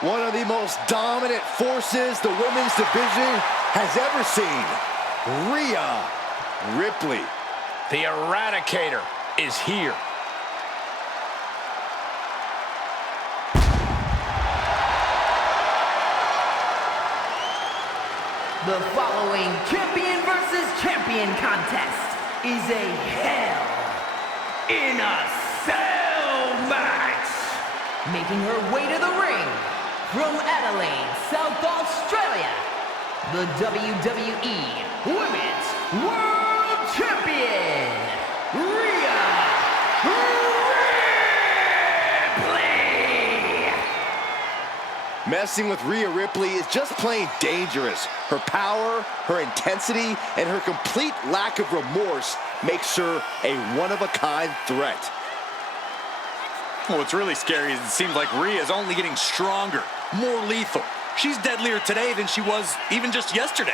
One of the most dominant forces the women's division has ever seen. Rhea Ripley. The Eradicator is here. The following champion versus champion contest is a Hell in a Cell match. Making her way to the ring from Adelaide, South Australia, the WWE Women's World Champion, Rhea Ripley. Messing with Rhea Ripley is just plain dangerous. Her power, her intensity, and her complete lack of remorse makes her a one-of-a-kind threat. What's really scary is it seems like Rhea is only getting stronger, more lethal. She's deadlier today than she was even just yesterday.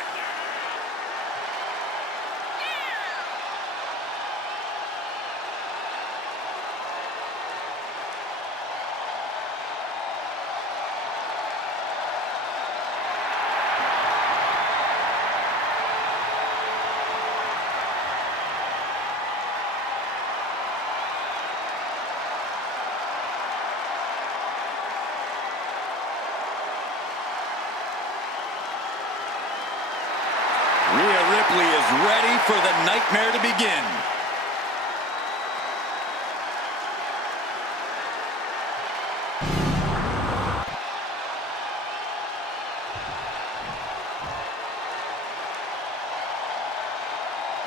Rhea Ripley is ready for the nightmare to begin.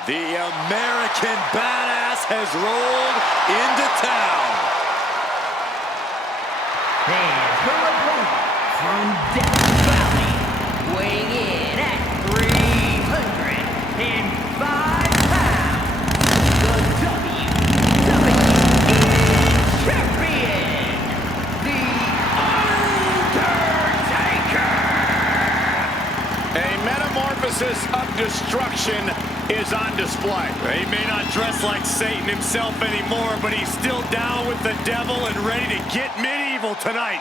The American Badass has rolled into town. And her opponent from Death Valley, weighing in at 305 pounds, the WWE Champion, The Undertaker! A metamorphosis of destruction is on display. He may not dress like Satan himself anymore, but he's still down with the devil and ready to get medieval tonight.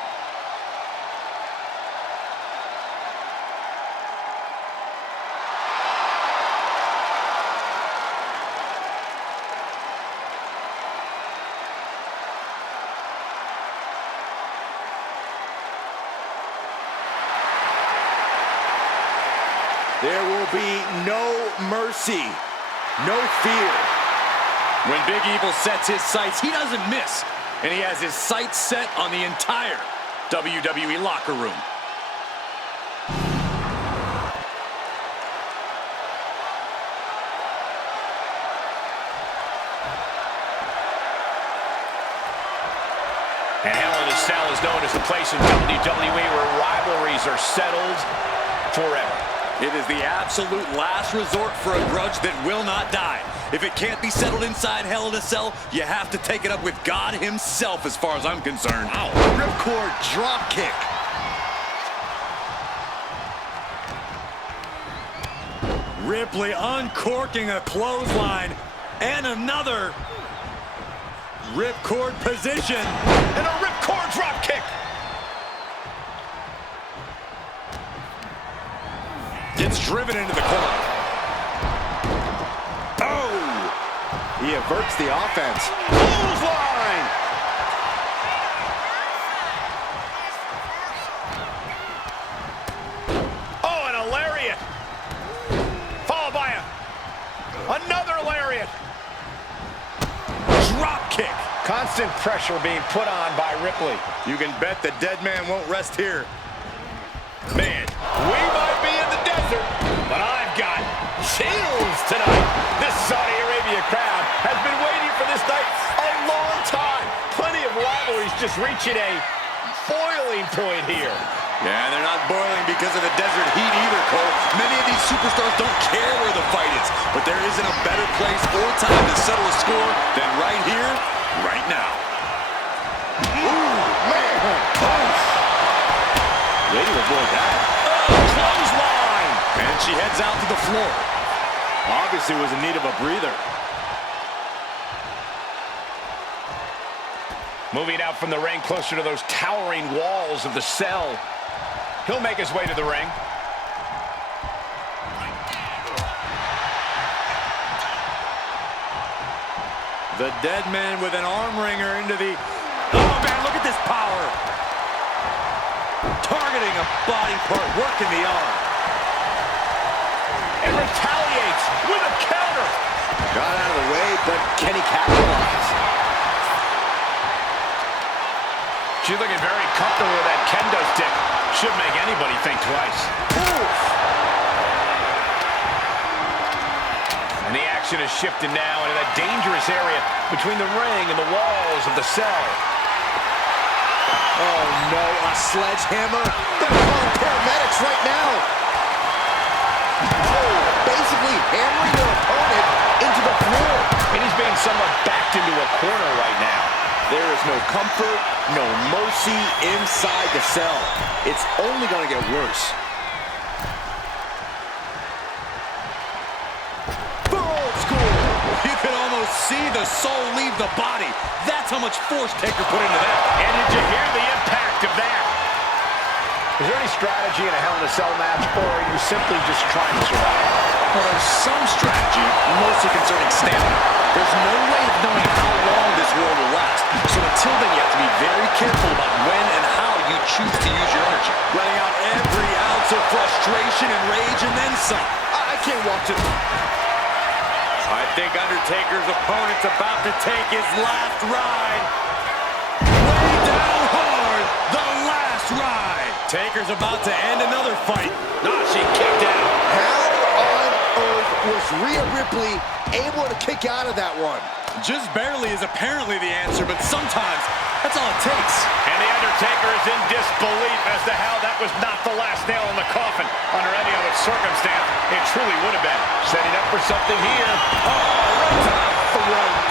There will be no mercy, no fear. When Big Evil sets his sights, he doesn't miss. And he has his sights set on the entire WWE locker room. And Hell in a Cell is known as a place in WWE where rivalries are settled forever. It is the absolute last resort for a grudge that will not die. If it can't be settled inside Hell in a Cell, you have to take it up with God himself as far as I'm concerned. Ow. Ripcord drop kick. Ripley uncorking a clothesline and another ripcord position. And a ripcord drop kick. Gets driven into the corner. Oh! He averts the offense. Clothesline! Oh, and a lariat. Followed by another lariat. Drop kick. Constant pressure being put on by Ripley. You can bet the dead man won't rest here. Man, we might be in the desert, but I've got chills tonight. This Saudi Arabia crowd has been waiting for this night a long time. Plenty of rivalries just reaching a boiling point here. Yeah, they're not boiling because of the desert heat either, Cole. Many of these superstars don't care where the fight is, but there isn't a better place or time to settle a score than right here, right now. Ooh, man! Way to avoid that. Oh, clothesline! And she heads out to the floor. Obviously was in need of a breather. Moving out from the ring closer to those towering walls of the cell. He'll make his way to the ring. The dead man with an arm wringer into the... Oh, man, look at this power. Targeting a body part, working the arm. And retaliates with a counter. Got out of the way, but can he capitalize? She's looking very comfortable with that kendo stick. Should make anybody think twice. Oof. And the action is shifted now into that dangerous area between the ring and the walls of the cell. Oh no, a sledgehammer. They're calling paramedics right now. Oh, basically hammering their opponent into the floor. And he's being somewhat backed into a corner right now. There is no comfort, no mercy inside the cell. It's only going to get worse. Old school. You can almost see the soul leave the body. That's how much force Taker put into that. And did you hear the impact of that? Is there any strategy in a Hell in a Cell match, or are you simply just trying to survive? Well, there's some strategy, mostly concerning stamina. There's no way of knowing how long this war will last. So until then, you have to be very careful about when and how you choose to use your energy. Letting out every ounce of frustration and rage and then some. I can't watch it. I think Undertaker's opponent's about to take his last ride. Way down hard, the last ride. Taker's about to end another fight. No, she kicked out. How on earth was Rhea Ripley able to kick out of that one? Just barely is apparently the answer, but sometimes that's all it takes. And the Undertaker is in disbelief as to how that was not the last nail in the coffin. Under any other circumstance, it truly would have been. Setting up for something here. Oh, right to the throat.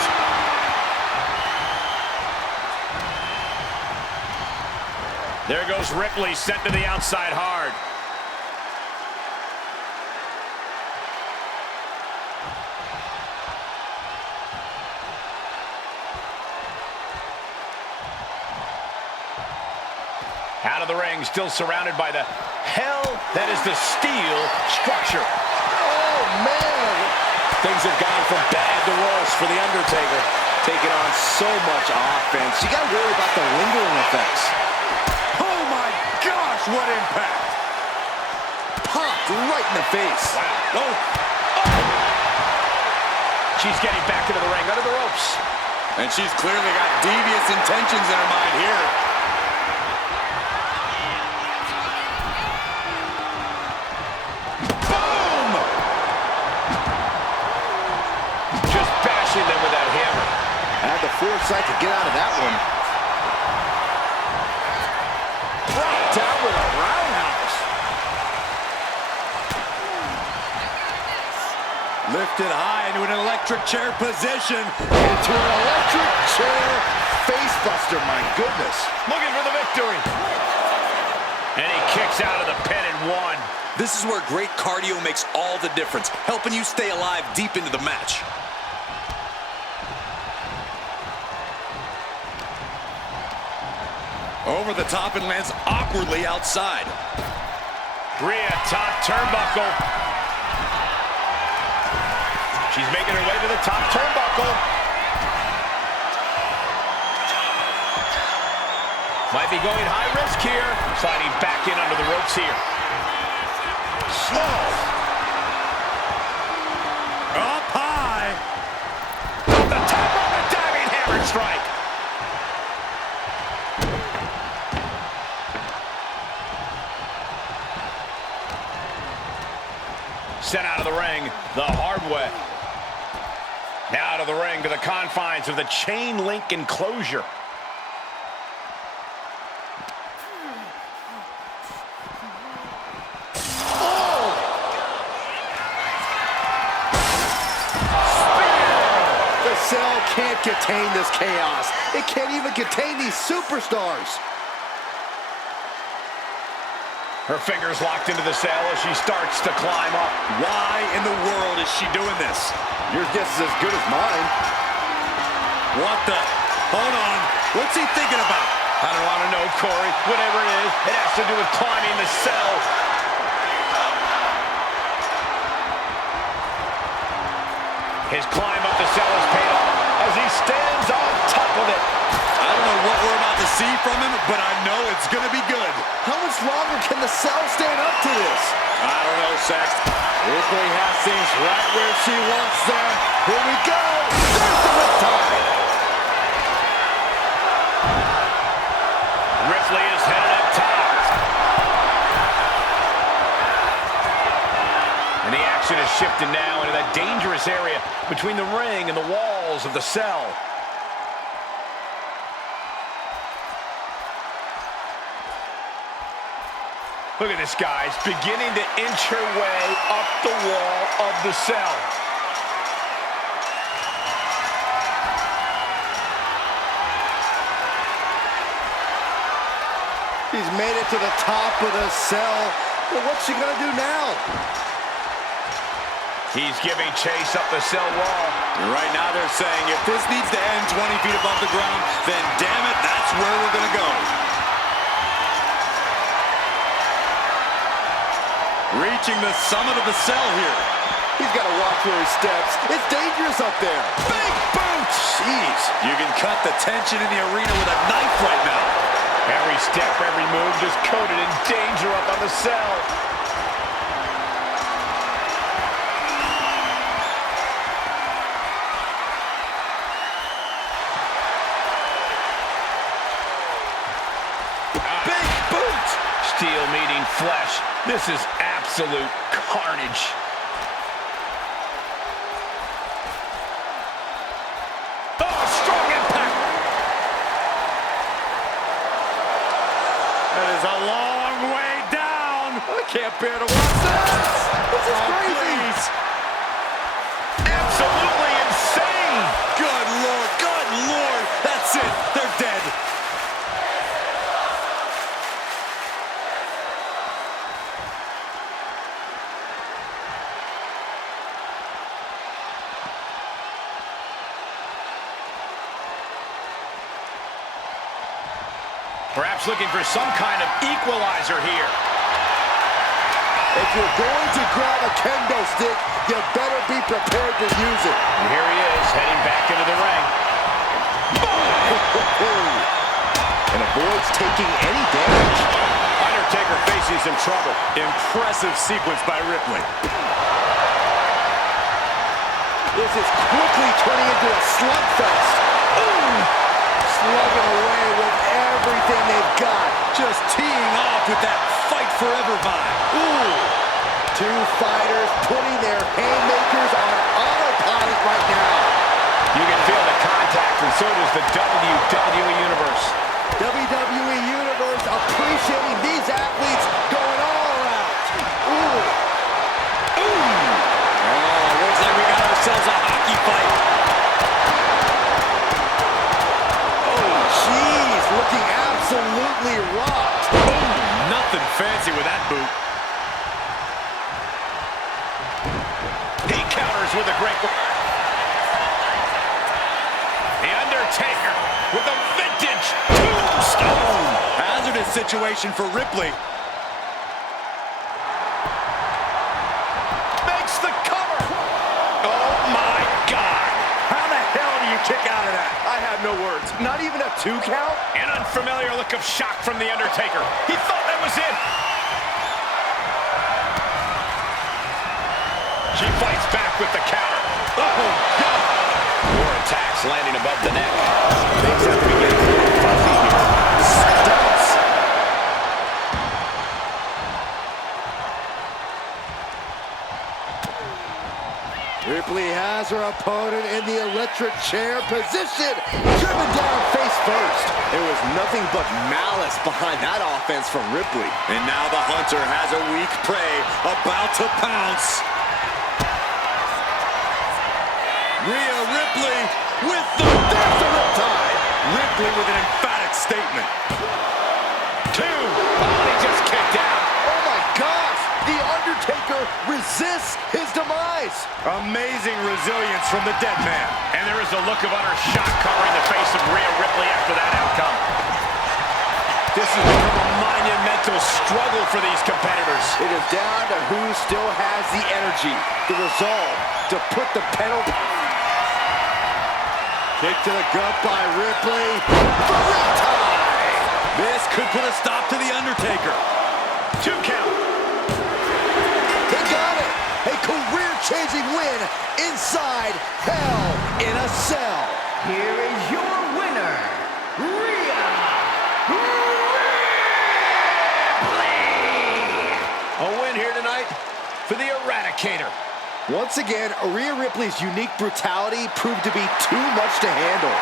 There goes Ripley, sent to the outside hard. Out of the ring, still surrounded by the hell that is the steel structure. Oh, man. Things have gone from bad to worse for the Undertaker. Taking on so much offense. You got to worry about the lingering effects. Oh my gosh, what impact! Popped right in the face. Wow. Oh. She's getting back into the ring, under the ropes. And she's clearly got devious intentions in her mind here. Them with that hammer. Had the foresight to get out of that one. Brought down with a roundhouse. Lifted high into an electric chair position. Into an electric chair facebuster, my goodness. Looking for the victory. And he kicks out of the pin and won. This is where great cardio makes all the difference, helping you stay alive deep into the match. Over the top and lands awkwardly outside. Rhea, top turnbuckle. She's making her way to the top turnbuckle. Might be going high risk here. Sliding back in under the ropes here. Oh. Up high. Off the top of a diving hammer strike. Sent out of the ring the hard way. Now out of the ring to the confines of the chain link enclosure. The cell can't contain this chaos. It can't even contain these superstars. Her fingers locked into the cell as she starts to climb up. Why in the world is she doing this? Your guess is as good as mine. What the? Hold on. What's he thinking about? I don't want to know, Corey. Whatever it is, it has to do with climbing the cell. His climb up the cell is paid off as he stands on top of it. I don't know what we're about to see from him, but I know it's going to be good. How much longer can the cell stand up to this? I don't know, Sax. Ripley has things right where she wants them. Here we go. There's the riptide. Ripley is headed up top. And the action is shifted now into that dangerous area between the ring and the walls of the cell. Look at this, guys, beginning to inch her way up the wall of the cell. She's made it to the top of the cell. But what's she gonna do now? He's giving chase up the cell wall. And right now they're saying if this needs to end 20 feet above the ground, then damn it, that's where we're going to go. Reaching the summit of the cell here. He's got to watch where he steps. It's dangerous up there. Big boots! Jeez, you can cut the tension in the arena with a knife right now. Every step, every move just coated in danger up on the cell. Big boot! Steel meeting flesh. This is absolute carnage. Oh, strong impact. That is a long way down. I can't bear to watch this. This is crazy. Please. Absolutely insane. Good Lord, good Lord. That's it. They're dead. Perhaps looking for some kind of equalizer here. If you're going to grab a kendo stick, you better be prepared to use it. And here he is, heading back into the ring. And avoids taking any damage. Undertaker facing some trouble. Impressive sequence by Ripley. This is quickly turning into a slugfest. Slugging away with everything they've got. Just teeing off with that fight forever vibe. Ooh. Two fighters putting their haymakers on autopilot right now. You can feel the contact, and so does the WWE Universe. WWE Universe appreciating these athletes going all out. Ooh. Ooh. Oh, looks like we got ourselves a hockey fight. Oh, jeez, looking absolutely rocked. Ooh, nothing fancy with that boot. He counters with a great... The Undertaker with a vintage tombstone. Hazardous situation for Ripley. Makes the cover. Oh, my God. How the hell do you kick out of that? I have no words. Not even a 2 count? An unfamiliar look of shock from the Undertaker. He thought that was it. She fights back with the counter. Oh, God. More attacks landing above the neck. Things have to be getting a little fuzzy here. Stunts. Ripley has her opponent in the electric chair position. Driven down face first. There was nothing but malice behind that offense from Ripley. And now the hunter has a weak prey about to pounce. Rhea Ripley with the... There's the riptide. Ripley with an emphatic statement. 2. Oh, he just kicked out. Oh my gosh. The Undertaker resists his demise. Amazing resilience from the dead man. And there is a look of utter shock covering the face of Rhea Ripley after that outcome. This has become a monumental struggle for these competitors. It is down to who still has the energy, the resolve to put the pedal. Kick to the gut by Ripley. For the tie. This could put a stop to the Undertaker. 2 count. He got it. A career-changing win inside Hell in a Cell. Here is your winner, Rhea Ripley. A win here tonight for the Eradicator. Once again, Rhea Ripley's unique brutality proved to be too much to handle.